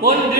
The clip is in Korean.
one